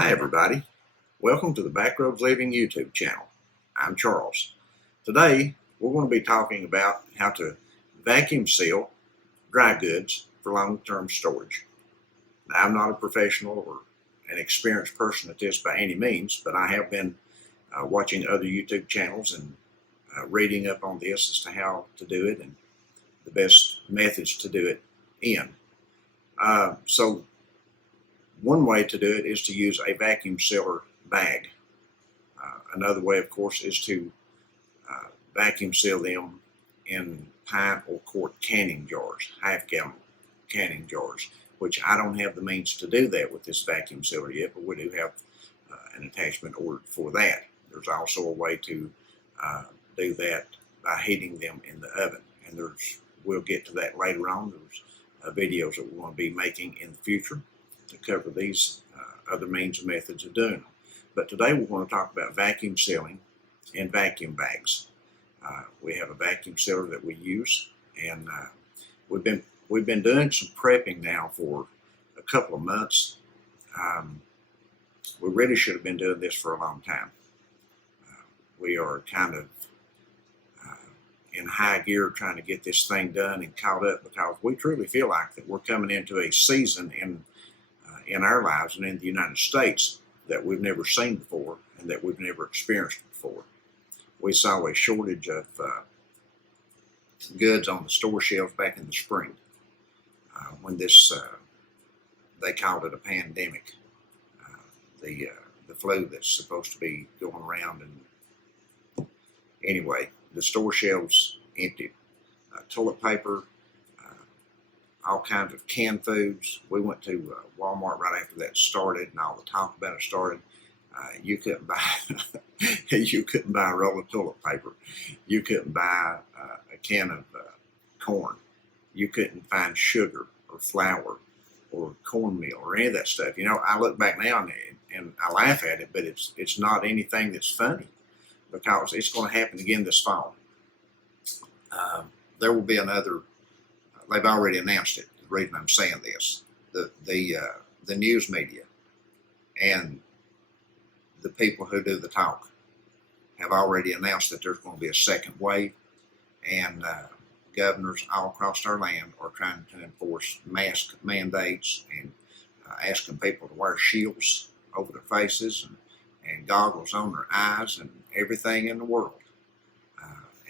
Hi everybody, welcome to the Backroads Living YouTube channel. I'm Charles. Today we're going to be talking about how to vacuum seal dry goods for long-term storage. Now, I'm not a professional or an experienced person at this by any means, but I have been watching other YouTube channels and reading up on this as to how to do it and the best methods to do it in. So one way to do it is to use a vacuum sealer bag. Another way, of course, is to vacuum seal them in pint or quart canning jars, half-gallon canning jars, which I don't have the means to do that with this vacuum sealer yet, but we do have an attachment ordered for that. There's also a way to do that by heating them in the oven, and we'll get to that later on. There's videos that we're going to be making in the future to cover these other means and methods of doing them. But today we're going to talk about vacuum sealing and vacuum bags. We have a vacuum sealer that we use, and we've been doing some prepping now for a couple of months. We really should have been doing this for a long time. We are kind of in high gear trying to get this thing done and caught up, because we truly feel like that we're coming into a season in our lives and in the United States that we've never seen before and that we've never experienced before. We saw a shortage of goods on the store shelves back in the spring when this, they called it a pandemic, the flu that's supposed to be going around. And anyway, the store shelves emptied. Toilet paper, all kinds of canned foods. We went to Walmart right after that started, and all the talk about it started. You couldn't buy a roll of toilet paper. You couldn't buy a can of corn. You couldn't find sugar or flour or cornmeal or any of that stuff. You know, I look back now and I laugh at it, but it's not anything that's funny, because it's going to happen again this fall. There will be another. They've already announced it. The reason I'm saying this, the news media and the people who do the talk have already announced that there's going to be a second wave, and governors all across our land are trying to enforce mask mandates and asking people to wear shields over their faces and goggles on their eyes and everything in the world.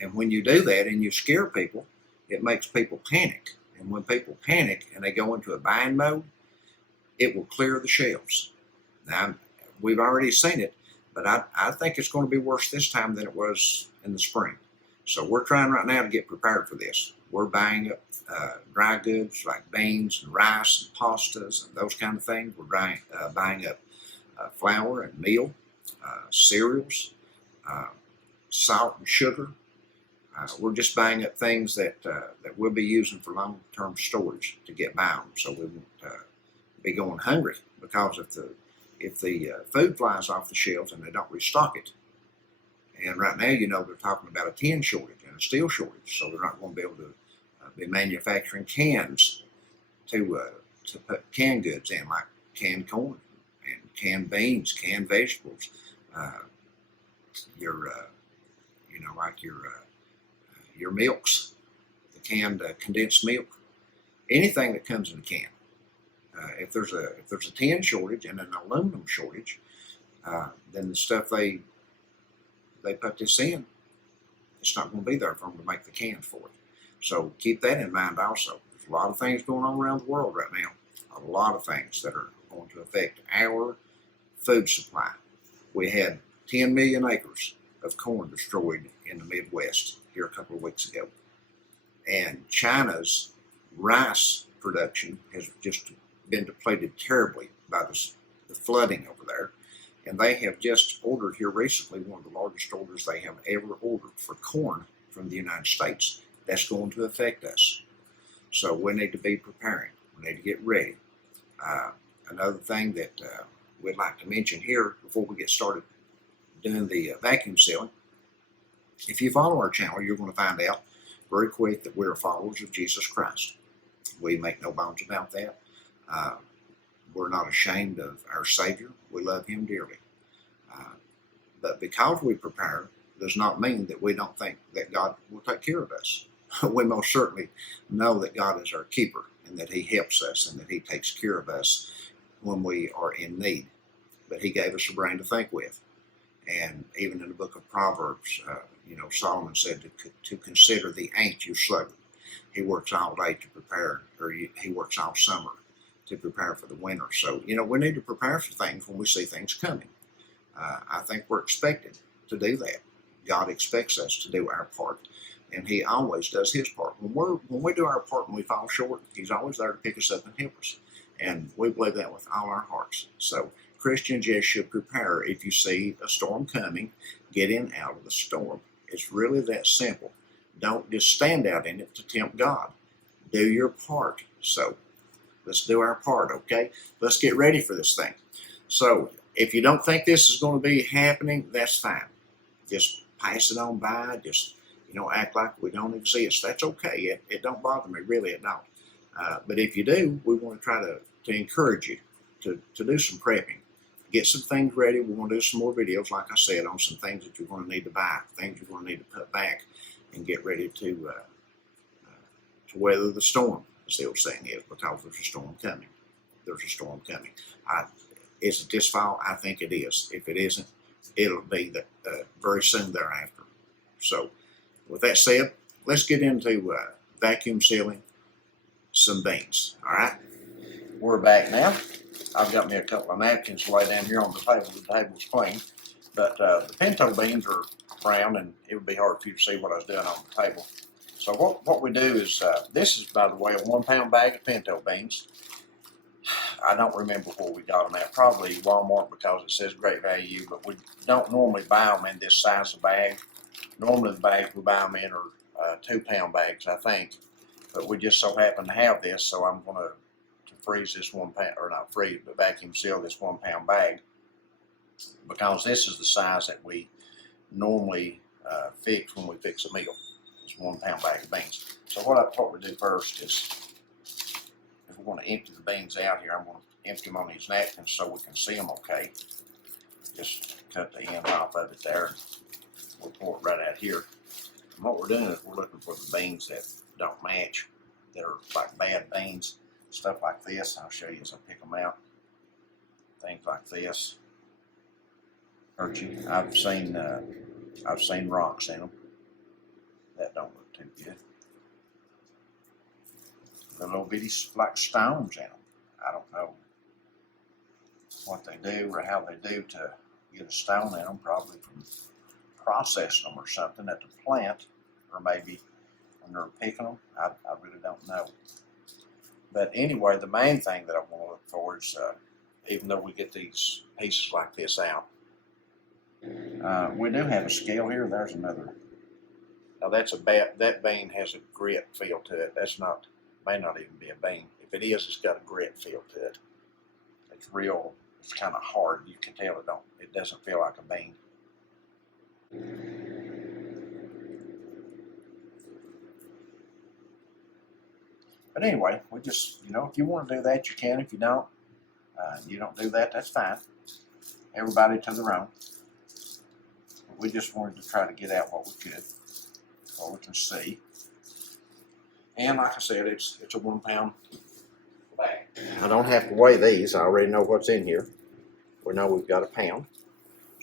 And when you do that and you scare people, it makes people panic. And when people panic and they go into a buying mode, it will clear the shelves. Now, we've already seen it, but I think it's going to be worse this time than it was in the spring. So we're trying right now to get prepared for this. We're buying up dry goods like beans and rice and pastas and those kind of things. We're buying up flour and meal, cereals, salt and sugar. We're just buying up things that we'll be using for long-term storage to get by them, so we won't be going hungry. Because if the food flies off the shelves and they don't restock it, and right now, you know, they're talking about a tin shortage and a steel shortage, so they're not going to be able to be manufacturing cans to put canned goods in, like canned corn and canned beans, canned vegetables, your milks, the canned condensed milk, anything that comes in a can. If there's a tin shortage and an aluminum shortage, then the stuff they put this in, it's not going to be there for them to make the cans for it. So keep that in mind also. There's a lot of things going on around the world right now. A lot of things that are going to affect our food supply. We had 10 million acres of corn destroyed in the Midwest here a couple of weeks ago. And China's rice production has just been depleted terribly by the flooding over there. And they have just ordered here recently one of the largest orders they have ever ordered for corn from the United States. That's going to affect us. So we need to be preparing. We need to get ready. Another thing that we'd like to mention here before we get started doing the vacuum sealing, if you follow our channel, you're going to find out very quick that we're followers of Jesus Christ. We make no bones about that. We're not ashamed of our Savior. We love Him dearly. But because we prepare does not mean that we don't think that God will take care of us. We most certainly know that God is our keeper and that He helps us and that He takes care of us when we are in need. But He gave us a brain to think with. And even in the book of Proverbs, Solomon said to consider the ant you sluggard. He works all day to prepare, or he works all summer to prepare for the winter. So, we need to prepare for things when we see things coming. I think we're expected to do that. God expects us to do our part, and He always does His part. When we do our part and we fall short, He's always there to pick us up and help us. And we believe that with all our hearts. So Christians, yes, should prepare. If you see a storm coming, get in out of the storm. It's really that simple. Don't just stand out in it to tempt God. Do your part. So let's do our part, okay? Let's get ready for this thing. So if you don't think this is going to be happening, that's fine. Just pass it on by. Just, act like we don't exist. That's okay. It don't bother me, really, it don't. But if you do, we want to try to encourage you to do some prepping. Get some things ready. We're going to do some more videos, like I said, on some things that you're going to need to buy, things you're going to need to put back, and get ready to weather the storm, as the old saying is, because there's a storm coming. There's a storm coming. Is it this fall? I think it is. If it isn't, it'll be very soon thereafter. So, with that said, let's get into vacuum sealing some beans. All right? We're back now. I've got me a couple of napkins to lay down here on the table. The table's clean. But the pinto beans are brown, and it would be hard for you to see what I was doing on the table. So what we do is, this is, by the way, a 1 pound bag of pinto beans. I don't remember where we got them at. Probably Walmart, because it says great value, but we don't normally buy them in this size of bag. Normally the bags we buy them in are 2 pound bags, I think. But we just so happen to have this, so I'm going to freeze this 1 pound, or not freeze, but vacuum seal this 1 pound bag, because this is the size that we normally fix when we fix a meal. It's 1 pound bag of beans. So what we do first is we're going to empty the beans out here. I'm going to empty them on these napkins so we can see them okay. Just cut the end off of it there, and we'll pour it right out here. And what we're doing is we're looking for the beans that don't match, that are like bad beans, stuff like this. I'll show you as I pick them out. Things like this hurt you. I've seen rocks in them. That don't look too good. The little bitty like stones in them. I don't know what they do or how they do to get a stone in them. Probably from processing them or something at the plant, or maybe when they're picking them. I really don't know. But anyway, the main thing that I want to look for is, even though we get these pieces like this out, we do have a scale here. There's another. Now that bean has a grit feel to it. May not even be a bean. If it is, it's got a grit feel to it. It's real. It's kind of hard. You can tell it doesn't feel like a bean. But anyway, we just, if you want to do that, you can. If you don't do that, that's fine. Everybody to their own. But we just wanted to try to get out what we could, what we can see. And like I said, it's a 1 pound bag. I don't have to weigh these. I already know what's in here. We know we've got a pound.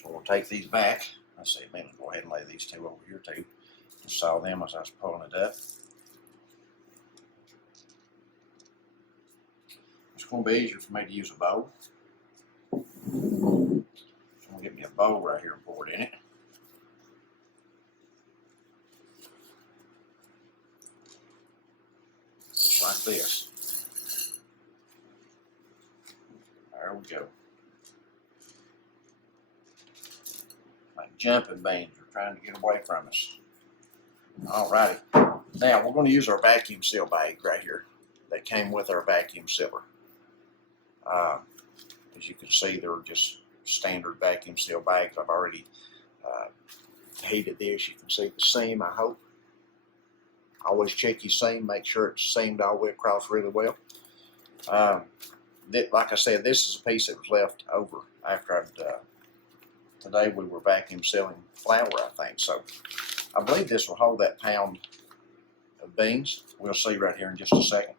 So we'll take these back. Let's see, man, go ahead and lay these two over here too. Just saw them as I was pulling it up. It's going to be easier for me to use a bowl. So I'm going to get me a bowl right here and pour it in it. Just like this. There we go. Like jumping beans are trying to get away from us. Alrighty. Now we're going to use our vacuum seal bag right here that came with our vacuum sealer. As you can see, they're just standard vacuum seal bags. I've already heated this. You can see the seam, I hope. Always check your seam, make sure it's seamed all the way across really well. like I said, this is a piece that was left over after today we were vacuum sealing flour, I think. So I believe this will hold that pound of beans. We'll see right here in just a second.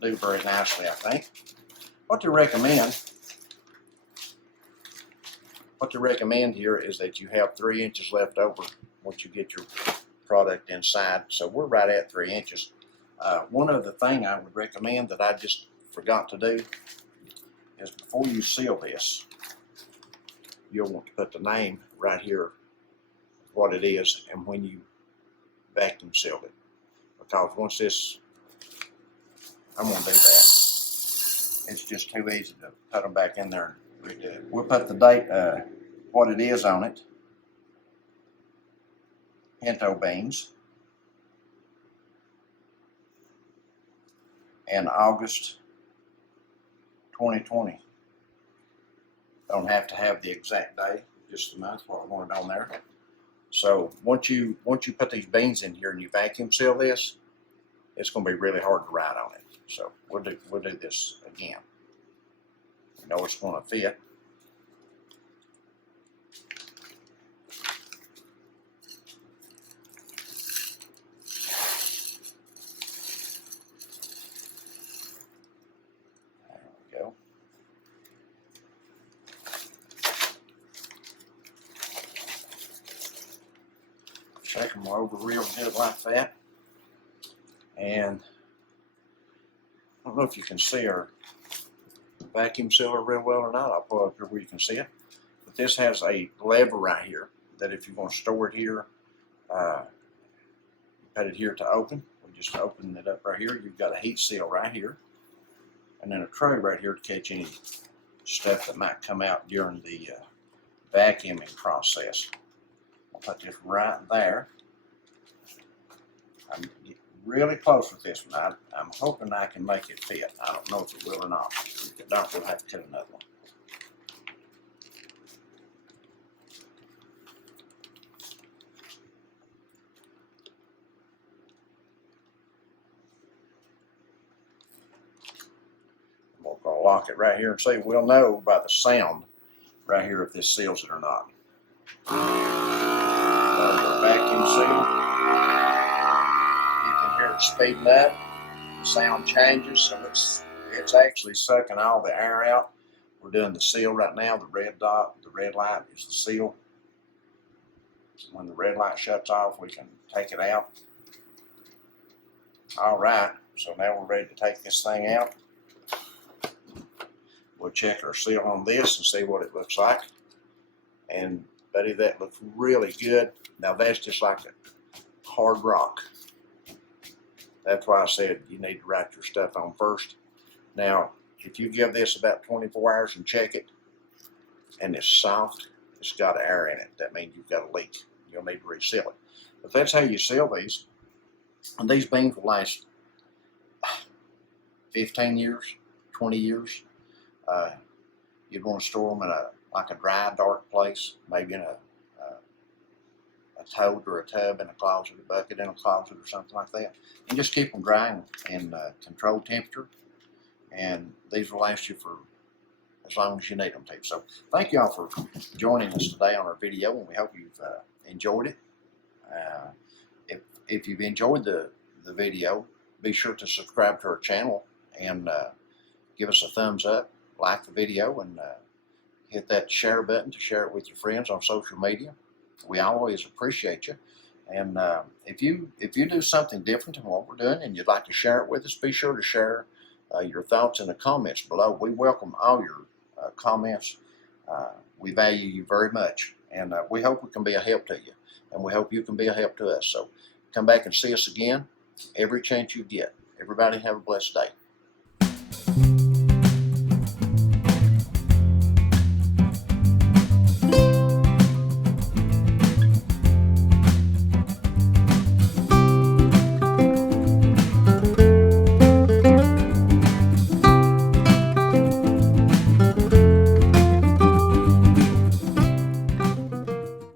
Do very nicely, I think. What to recommend here is that you have 3 inches left over once you get your product inside. So we're right at 3 inches. One other thing I would recommend that I just forgot to do is before you seal this, you'll want to put the name right here, what it is, and when you vacuum sealed it. Because once this, I'm going to do that. It's just too easy to put them back in there and redo it. We'll put the date, what it is on it. Pinto Beans. And August 2020. Don't have to have the exact day, just the month, what I wanted on there. So once you put these beans in here and you vacuum seal this, it's going to be really hard to write on it. So we'll do this again. You know it's going to fit. There we go. Shake them over real good like that. And I don't know if you can see our vacuum sealer real well or not. I'll pull up here where you can see it. But this has a lever right here that if you want to store it here, put it here to open. We just open it up right here. You've got a heat seal right here. And then a tray right here to catch any stuff that might come out during the vacuuming process. I'll put this right there. I'm getting really close with this one. I'm hoping I can make it fit. I don't know if it will or not. If it don't, we'll have to cut another one. We're going to lock it right here and see. We'll know by the sound right here if this seals it or not. Vacuum seal. It's speeding up, the sound changes, so it's actually sucking all the air out. We're doing the seal right now. The red dot, the red light is the seal. When the red light shuts off, we can take it out. All right, so now we're ready to take this thing out. We'll check our seal on this and see what it looks like. And buddy, that looks really good. Now that's just like a hard rock. That's why I said you need to write your stuff on first. Now, if you give this about 24 hours and check it, and it's soft, it's got air in it. That means you've got a leak. You'll need to reseal it. But that's how you seal these. And these beans will last 15 years, 20 years. You'd want to store them in a dry, dark place, maybe in a tote or a tub in a closet, a bucket in a closet or something like that. And just keep them dry and controlled temperature. And these will last you for as long as you need them to. So thank you all for joining us today on our video, and we hope you've enjoyed it. If you've enjoyed the video, be sure to subscribe to our channel and give us a thumbs up, like the video, and hit that share button to share it with your friends on social media. We always appreciate you. And if you do something different than what we're doing and you'd like to share it with us, be sure to share your thoughts in the comments below. We welcome all your comments. We value you very much, and we hope we can be a help to you, and we hope you can be a help to us. So come back and see us again every chance you get. Everybody have a blessed day.